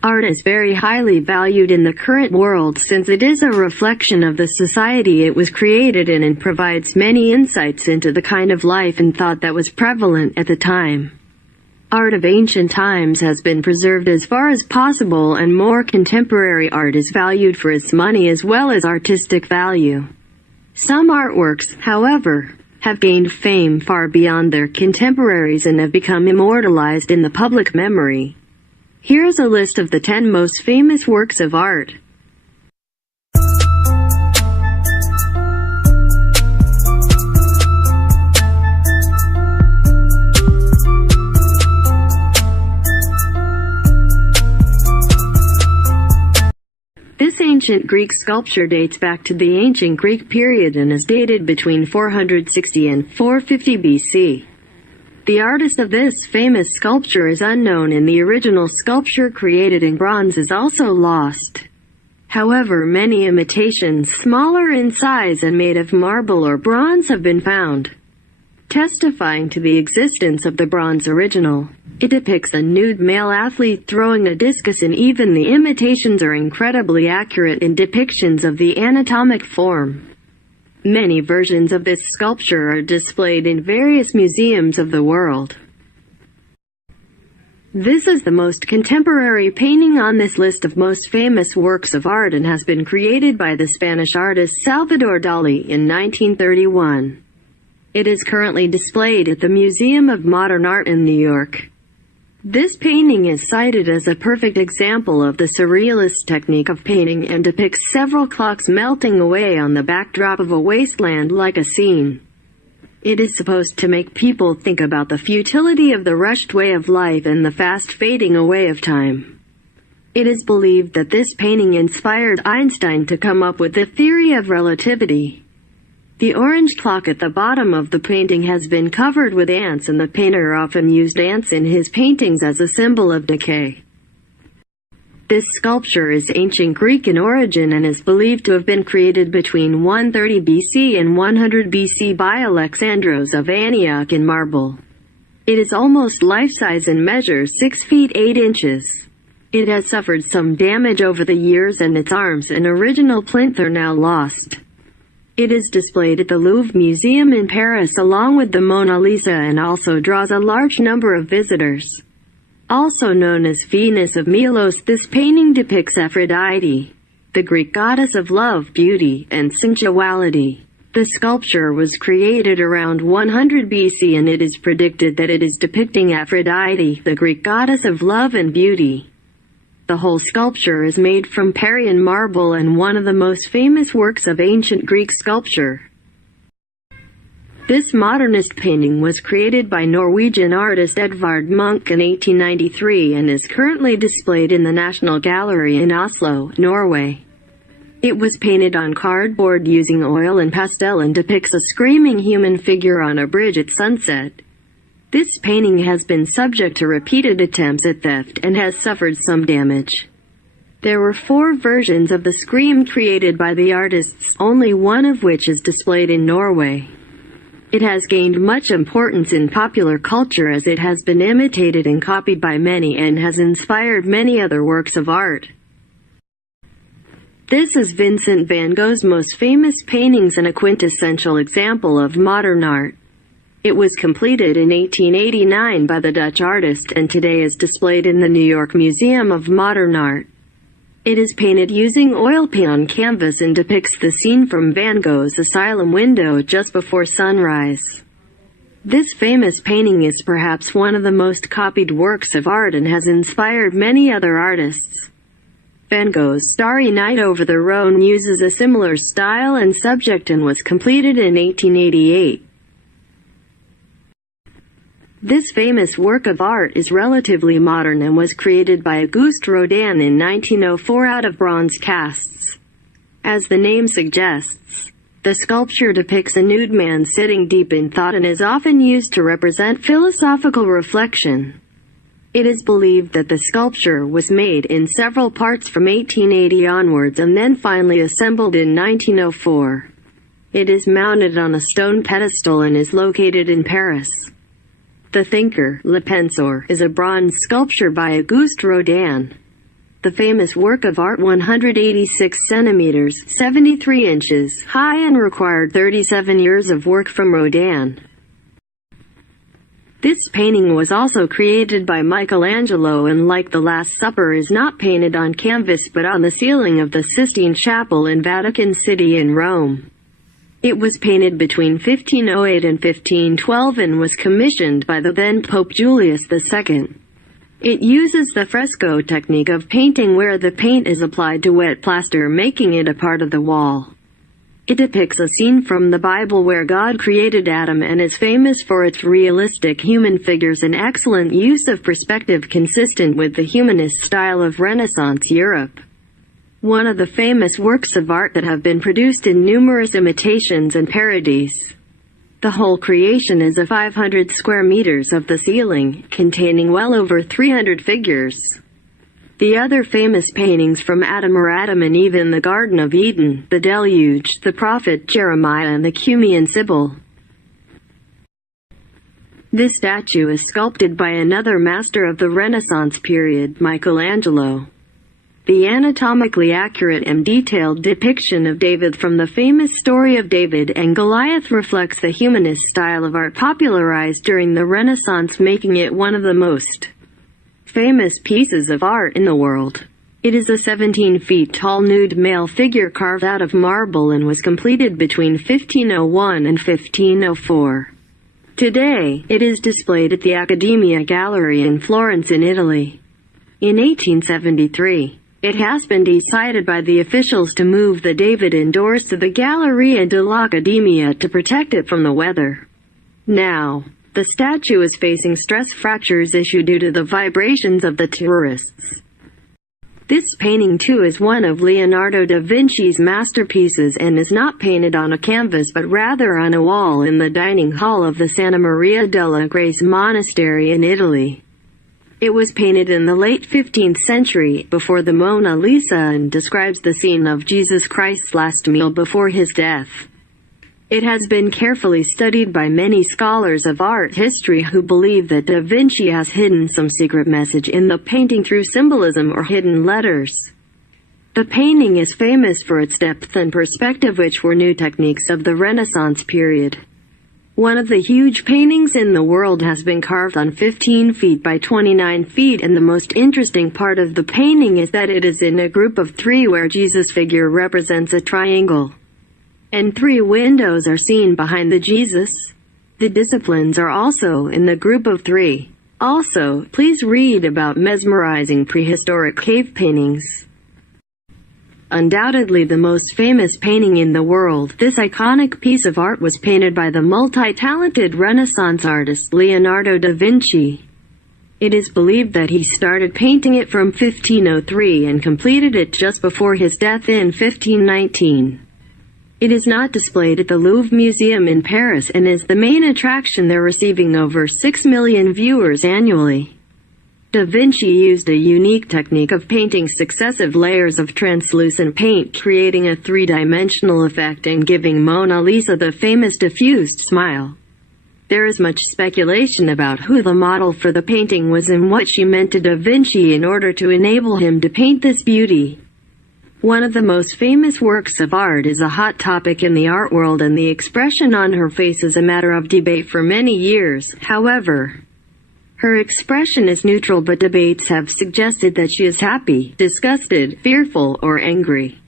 Art is very highly valued in the current world since it is a reflection of the society it was created in and provides many insights into the kind of life and thought that was prevalent at the time. Art of ancient times has been preserved as far as possible, and more contemporary art is valued for its money as well as artistic value. Some artworks, however, have gained fame far beyond their contemporaries and have become immortalized in the public memory. Here's a list of the 10 most famous works of art. This ancient Greek sculpture dates back to the ancient Greek period and is dated between 460 and 450 BC. The artist of this famous sculpture is unknown, and the original sculpture created in bronze is also lost. However, many imitations smaller in size and made of marble or bronze have been found, testifying to the existence of the bronze original. It depicts a nude male athlete throwing a discus, and even the imitations are incredibly accurate in depictions of the anatomic form. Many versions of this sculpture are displayed in various museums of the world. This is the most contemporary painting on this list of most famous works of art and has been created by the Spanish artist Salvador Dalí in 1931. It is currently displayed at the Museum of Modern Art in New York. This painting is cited as a perfect example of the surrealist technique of painting and depicts several clocks melting away on the backdrop of a wasteland like a scene. It is supposed to make people think about the futility of the rushed way of life and the fast fading away of time. It is believed that this painting inspired Einstein to come up with the theory of relativity. The orange clock at the bottom of the painting has been covered with ants, and the painter often used ants in his paintings as a symbol of decay. This sculpture is ancient Greek in origin and is believed to have been created between 130 BC and 100 BC by Alexandros of Antioch in marble. It is almost life-size and measures 6 feet 8 inches. It has suffered some damage over the years, and its arms and original plinth are now lost. It is displayed at the Louvre Museum in Paris along with the Mona Lisa, and also draws a large number of visitors. Also known as Venus of Milos, this painting depicts Aphrodite, the Greek goddess of love, beauty, and sensuality. The sculpture was created around 100 BC, and it is predicted that it is depicting Aphrodite, the Greek goddess of love and beauty. The whole sculpture is made from Parian marble and one of the most famous works of ancient Greek sculpture. This modernist painting was created by Norwegian artist Edvard Munch in 1893 and is currently displayed in the National Gallery in Oslo, Norway. It was painted on cardboard using oil and pastel and depicts a screaming human figure on a bridge at sunset. This painting has been subject to repeated attempts at theft and has suffered some damage. There were 4 versions of the scream created by the artists, only one of which is displayed in Norway. It has gained much importance in popular culture as it has been imitated and copied by many and has inspired many other works of art. This is Vincent van Gogh's most famous paintings and a quintessential example of modern art. It was completed in 1889 by the Dutch artist and today is displayed in the New York Museum of Modern Art. It is painted using oil paint on canvas and depicts the scene from Van Gogh's asylum window just before sunrise. This famous painting is perhaps one of the most copied works of art and has inspired many other artists. Van Gogh's Starry Night over the Rhone uses a similar style and subject and was completed in 1888. This famous work of art is relatively modern and was created by Auguste Rodin in 1904 out of bronze casts. As the name suggests, the sculpture depicts a nude man sitting deep in thought and is often used to represent philosophical reflection. It is believed that the sculpture was made in several parts from 1880 onwards and then finally assembled in 1904. It is mounted on a stone pedestal and is located in Paris. The Thinker, Le Penseur, is a bronze sculpture by Auguste Rodin. The famous work of art 186 centimeters, 73 inches high and required 37 years of work from Rodin. This painting was also created by Michelangelo and, like the Last Supper, is not painted on canvas but on the ceiling of the Sistine Chapel in Vatican City in Rome. It was painted between 1508 and 1512 and was commissioned by the then Pope Julius II. It uses the fresco technique of painting where the paint is applied to wet plaster, making it a part of the wall. It depicts a scene from the Bible where God created Adam and is famous for its realistic human figures and excellent use of perspective consistent with the humanist style of Renaissance Europe. One of the famous works of art that have been produced in numerous imitations and parodies. The whole creation is 500 square meters of the ceiling, containing well over 300 figures. The other famous paintings from Adam or Adam and Eve in the Garden of Eden, the Deluge, the Prophet Jeremiah and the Cumean Sibyl. This statue is sculpted by another master of the Renaissance period, Michelangelo. The anatomically accurate and detailed depiction of David from the famous story of David and Goliath reflects the humanist style of art popularized during the Renaissance, making it one of the most famous pieces of art in the world. It is a 17 feet tall nude male figure carved out of marble and was completed between 1501 and 1504. Today, it is displayed at the Accademia Gallery in Florence in Italy. In 1873, it has been decided by the officials to move the David indoors to the Galleria dell'Accademia to protect it from the weather. Now, the statue is facing stress fractures issue due to the vibrations of the tourists. This painting too is one of Leonardo da Vinci's masterpieces and is not painted on a canvas but rather on a wall in the dining hall of the Santa Maria della Grace monastery in Italy. It was painted in the late 15th century, before the Mona Lisa, and describes the scene of Jesus Christ's last meal before his death. It has been carefully studied by many scholars of art history who believe that Da Vinci has hidden some secret message in the painting through symbolism or hidden letters. The painting is famous for its depth and perspective, which were new techniques of the Renaissance period. One of the huge paintings in the world has been carved on 15 feet by 29 feet, and the most interesting part of the painting is that it is in a group of three where Jesus' figure represents a triangle. And 3 windows are seen behind the Jesus. The disciplines are also in the group of 3. Also, please read about mesmerizing prehistoric cave paintings. Undoubtedly the most famous painting in the world, this iconic piece of art was painted by the multi-talented Renaissance artist Leonardo da Vinci. It is believed that he started painting it from 1503 and completed it just before his death in 1519. It is not displayed at the Louvre Museum in Paris and is the main attraction there, receiving over 6 million viewers annually. Da Vinci used a unique technique of painting successive layers of translucent paint, creating a 3-dimensional effect and giving Mona Lisa the famous diffused smile. There is much speculation about who the model for the painting was and what she meant to Da Vinci in order to enable him to paint this beauty. One of the most famous works of art is a hot topic in the art world, and the expression on her face is a matter of debate for many years. However, her expression is neutral, but debates have suggested that she is happy, disgusted, fearful, or angry.